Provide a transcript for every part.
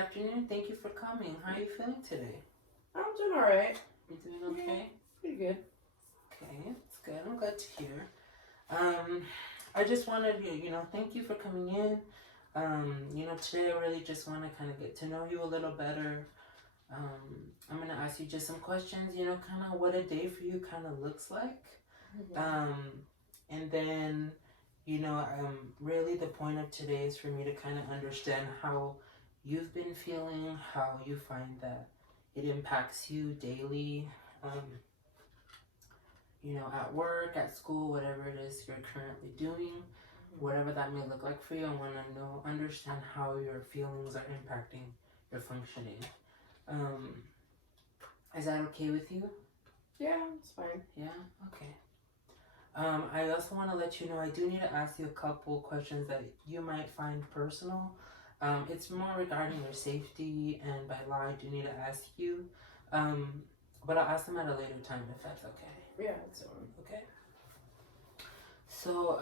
afternoon. Thank you for coming. How are you feeling today? I'm doing alright. You doing okay? Yeah, pretty good. Okay, it's good. I'm glad to hear. I just wanted to, thank you for coming in. Today I really just want to kind of get to know you a little better. I'm going to ask you just some questions, kind of what a day for you kind of looks like. And then, really the point of today is for me to kind of understand how you've been feeling, how you find that it impacts you daily, at work, at school, whatever it is you're currently doing, whatever that may look like for you. I want to understand how your feelings are impacting your functioning. Is that okay with you? Yeah, it's fine. Yeah? Okay. I also want to let you know I do need to ask you a couple questions that you might find personal. It's more regarding your safety, and by law, I do need to ask you. But I'll ask them at a later time if that's okay. Yeah, it's fine. Okay. So,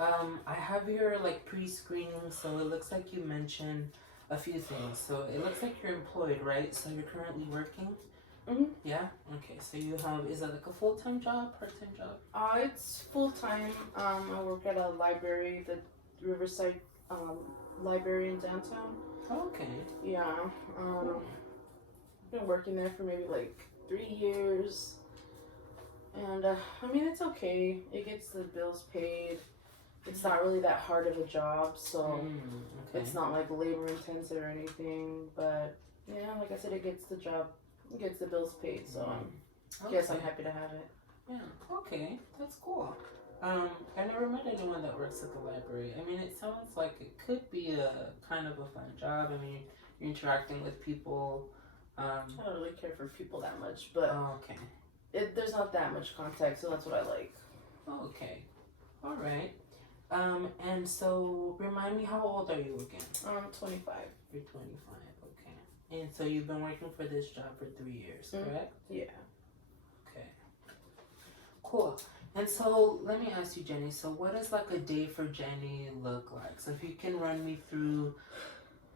I have your pre-screening. So it looks like you mentioned a few things. So it looks like you're employed, right? So you're currently working. Yeah. Okay. So you have, is that like a full-time job, part-time job? It's full time. I work at a library, the Riverside Library in downtown. Okay. Yeah. I've been working there for maybe like 3 years. And it's okay. It gets the bills paid. It's not really that hard of a job, so it's not like labor intensive or anything. But yeah, like I said, it gets the bills paid. So I guess I'm happy to have it. Yeah. Okay. That's cool. I never met anyone that works at the library. I mean, it sounds like it could be a kind of a fun job. I mean, you're interacting with people. I don't really care for people that much, but okay. There's not that much contact, so that's what I like. Okay. All right. And so remind me, how old are you again? I'm 25. You're 25. Okay. And so you've been working for this job for 3 years, correct? Yeah. Okay. Cool. And so let me ask you, Jenny. So what does like a day for Jenny look like? So if you can run me through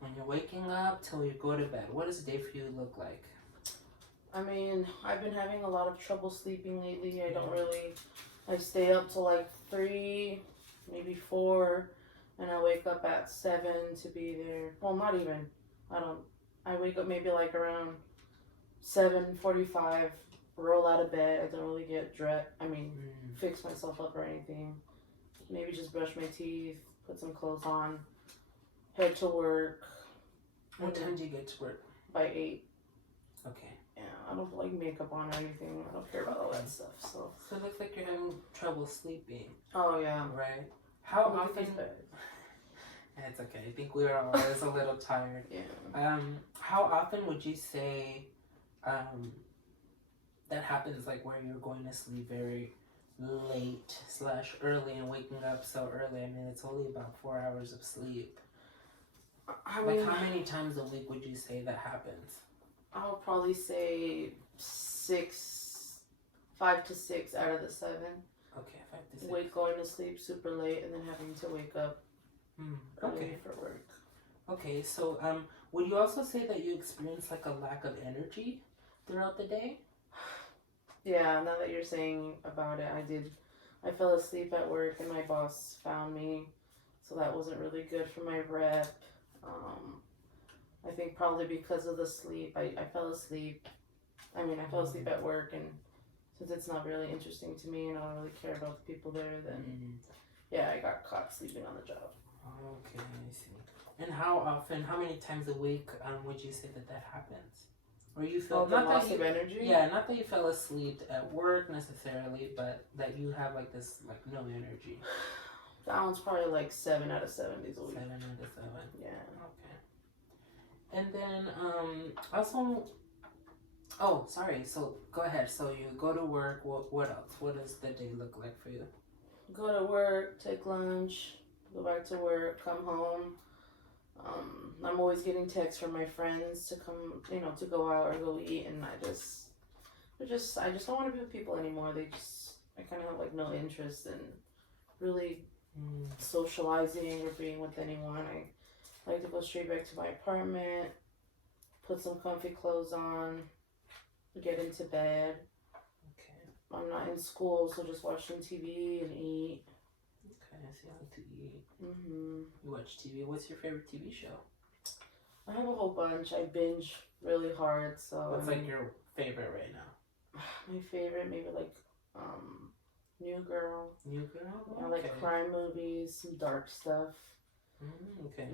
when you're waking up till you go to bed, what does a day for you look like? I mean, I've been having a lot of trouble sleeping lately. I stay up till like 3, maybe 4, and I wake up at 7 to be there. Well, not even. I wake up maybe like around 7:45, roll out of bed. I don't really get dressed. Fix myself up or anything. Maybe just brush my teeth, put some clothes on, head to work. What time do you get to work? By 8. Okay. Yeah, I don't put like makeup on or anything. I don't care about all that stuff. So it looks like you're having trouble sleeping. Oh yeah. Right. How often? It's okay. I think we are always a little tired. Yeah. How often would you say that happens? Like where you're going to sleep very late / early and waking up so early. I mean, it's only about 4 hours of sleep. How many times a week would you say that happens? I would probably say 5 to 6 out of the 7. Okay, 5 to 6. Going to sleep super late and then having to wake up early for work. Okay, so would you also say that you experience like a lack of energy throughout the day? Yeah, now that you're saying about it, I fell asleep at work and my boss found me, so that wasn't really good for my rep. I think probably because of the sleep, I fell asleep. I fell asleep at work, and since it's not really interesting to me and I don't really care about the people there, then I got caught sleeping on the job. Okay, I see. And how many times a week would you say that happens? Or you feel loss of energy? Yeah, not that you fell asleep at work necessarily, but that you have like this no energy. That one's probably like 7 out of 7 days a week. 7 out of 7. Yeah. Okay. And then also, oh sorry. So go ahead. So you go to work. What else? What does the day look like for you? Go to work, take lunch, go back to work, come home. I'm always getting texts from my friends to come, to go out or go eat, and I just don't want to be with people anymore. I kind of have like no interest in really socializing or being with anyone. I like to go straight back to my apartment, put some comfy clothes on, get into bed. Okay. I'm not in school, so just watching TV and eat. Okay, so you like to eat. You watch TV. What's your favorite TV show? I have a whole bunch. I binge really hard, so. What's like your favorite right now? My favorite, maybe like New Girl. New Girl? I like crime movies, some dark stuff. Okay.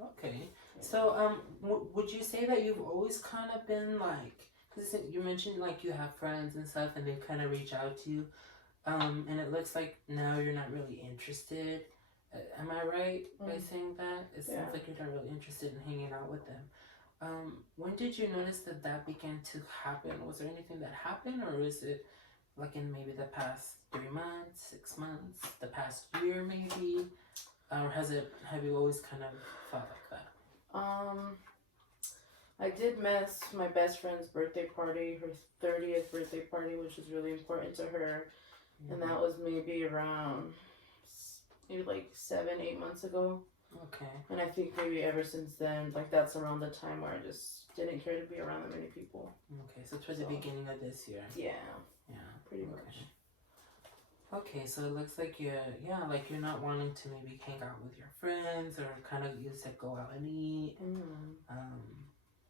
Okay. So, would you say that you've always kind of been like, because you mentioned like you have friends and stuff, and they kind of reach out to you, and it looks like now you're not really interested. Am I right by saying that? It seems like you're not really interested in hanging out with them. When did you notice that that began to happen? Was there anything that happened, or is it like in maybe the past 3 months, 6 months, the past year maybe? Or have you always kind of felt like that? I did miss my best friend's birthday party, her 30th birthday party, which was really important to her. And that was maybe around, maybe like 7-8 months ago. Okay. And I think maybe ever since then, like that's around the time where I just didn't care to be around that many people. Okay, so towards the beginning of this year. Yeah. Yeah. Pretty much. Okay, so it looks like you're not wanting to maybe hang out with your friends, or kind of, you said, go out and eat.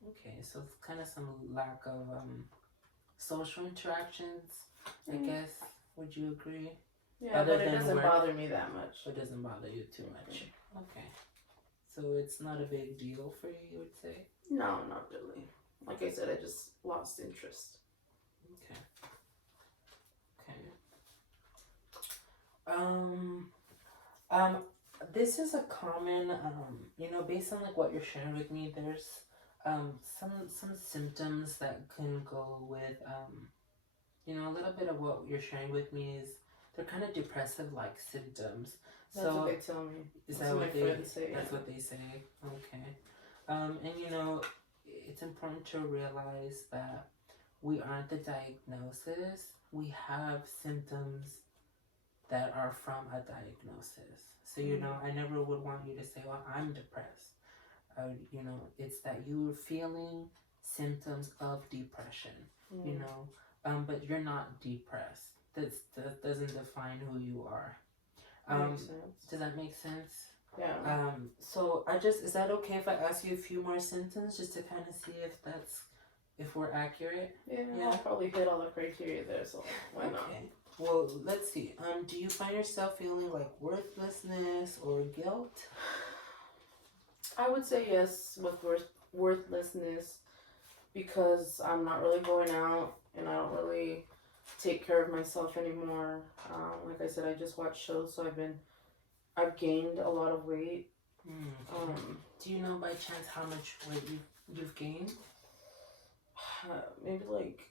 Okay, so it's kind of some lack of social interactions, I guess. Would you agree? Yeah, but it doesn't bother me that much. It doesn't bother you too much. Okay. So it's not a big deal for you would say? No, not really. Like I said, I just lost interest. Okay. This is a common, based on like what you're sharing with me, there's some symptoms that can go with, a little bit of what you're sharing with me is they're kind of depressive like symptoms. That's what they tell me. Is that what they say? That's what they say. Okay. And it's important to realize that we aren't the diagnosis. We have symptoms that are from a diagnosis. So, I never would want you to say, well, I'm depressed. It's that you're feeling symptoms of depression, but you're not depressed. That doesn't define who you are. Makes sense. Does that make sense? Yeah. So is that okay if I ask you a few more symptoms just to kind of see if we're accurate? Yeah. I'll probably hit all the criteria there, so why not? Okay. Well, let's see. Do you find yourself feeling like worthlessness or guilt? I would say yes with worthlessness, because I'm not really going out and I don't really take care of myself anymore. Like I said, I just watch shows, so I've gained a lot of weight. Do you know by chance how much weight you've gained? Maybe like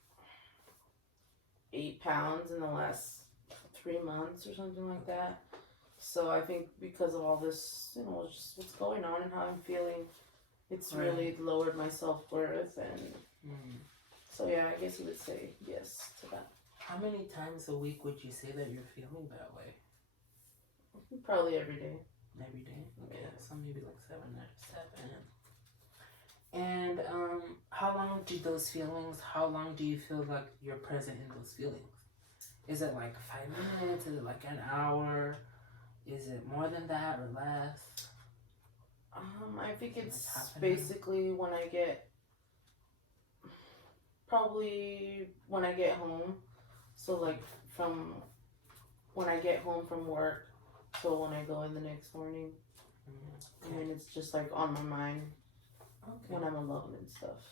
8 pounds in the last 3 months or something like that. So I think because of all this, just what's going on and how I'm feeling, it's really lowered my self-worth. And so yeah, I guess you would say yes to that. How many times a week would you say that you're feeling that way? Probably every day. Every day? Okay, so maybe like 7 out of 7. And how long do you feel like you're present in those feelings? Is it like 5 minutes? Is it like an hour? Is it more than that or less? I think it's basically when I get home. So like from when I get home from work till when I go in the next morning. Okay. And it's just like on my mind when I'm alone and stuff.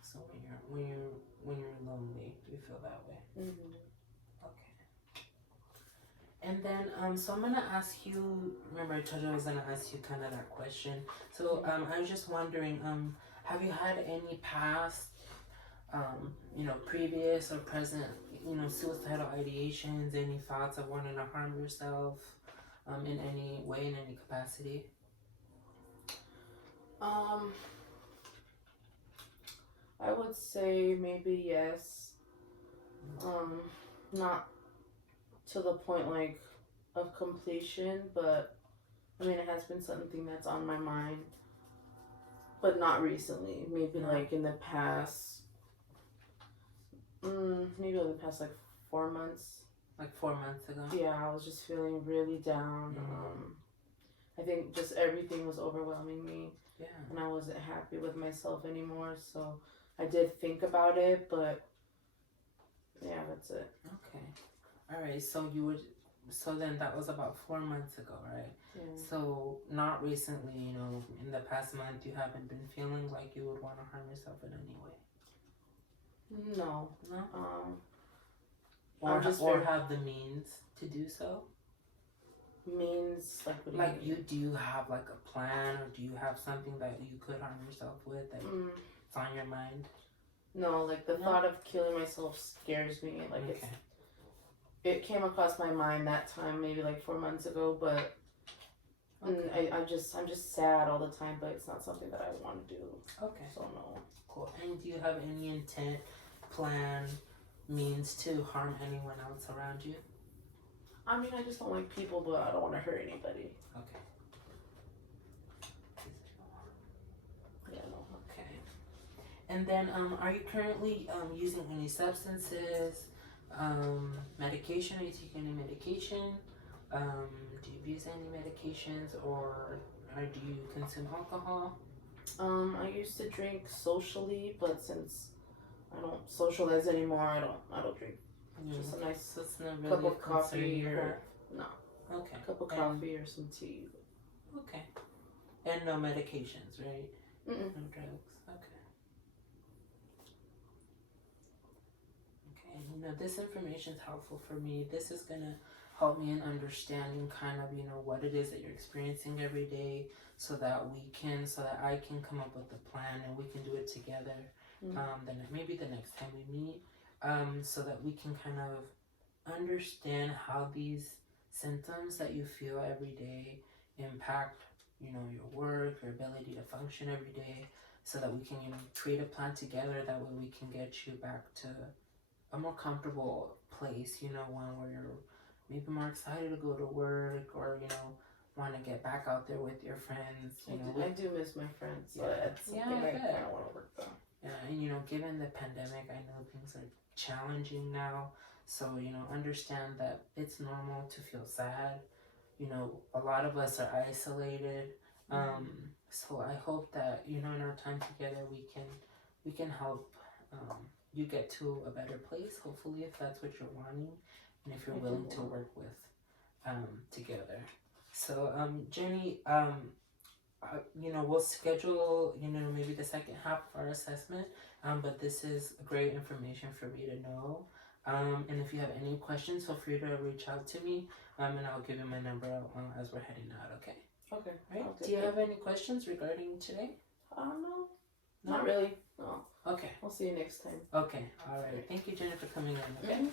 So when you're lonely, you feel that way. Okay. And then so I'm gonna ask you. Remember, I told you I was gonna ask you kind of that question. So I was just wondering, have you had any past, previous or present, suicidal ideations? Any thoughts of wanting to harm yourself, in any way, in any capacity? I would say maybe yes. Not to the point like of completion, but I mean it has been something that's on my mind. but not recently. Maybe No. like in the past, maybe in the past like 4 months. Like 4 months ago? Yeah, I was just feeling really down. I think just everything was overwhelming me. Yeah. And I wasn't happy with myself anymore. So I did think about it, but yeah, that's it. Okay. All right. So you would. So then that was about 4 months ago, right? Yeah. So not recently, you know, in the past month, you haven't been feeling like you would want to harm yourself in any way. No. No. I'm just or very- have the means to do so. Means like what do Like you mean? do you have like a plan, or do you have something that you could harm yourself with that's on your mind? No, like the thought of killing myself scares me. Like Okay. it came across my mind that time, maybe like 4 months ago, but Okay. I'm just sad all the time, but it's not something that I want to do. Okay. So no. Cool. And do you have any intent, plan, means to harm anyone else around you? I mean, I just don't like people, but I don't want to hurt anybody. Okay. Yeah, no. Okay. And then, are you currently using any substances, medication? Are you taking any medication? Do you abuse any medications, or do you consume alcohol? I used to drink socially, but since I don't socialize anymore, I don't drink. Just a nice So it's not really cup a of coffee concern you or have? no, Okay. cup of coffee or some tea. Okay. And no medications, right? Mm-mm. No drugs. Okay. Okay. You know, this information is helpful for me. This is gonna help me in understanding kind of, you know, what it is that you're experiencing every day, so that I can come up with a plan and we can do it together. Then maybe the next time we meet, so that we can kind of understand how these symptoms that you feel every day impact, you know, your work, your ability to function every day, so that we can, you know, create a plan together. That way we can get you back to a more comfortable place, you know, one where you're maybe more excited to go to work, or, you know, want to get back out there with your friends. I do miss my friends, so that's something I kind of want to work on. Yeah, and you know, given the pandemic, I know things are challenging now. So, you know, understand that it's normal to feel sad. You know, a lot of us are isolated. So I hope that, you know, in our time together, we can help you get to a better place. Hopefully, if that's what you're wanting, and if you're willing to work with together. So, Jenny, you know, we'll schedule, you know, maybe the second half of our assessment. But this is great information for me to know. And if you have any questions, feel free to reach out to me. And I'll give you my number as we're heading out. Okay. Okay. Right. Do you have any questions regarding today? No. Not really. No. Okay. I'll see you next time. Okay. All right. Thank you, Jenny, for coming in. Okay.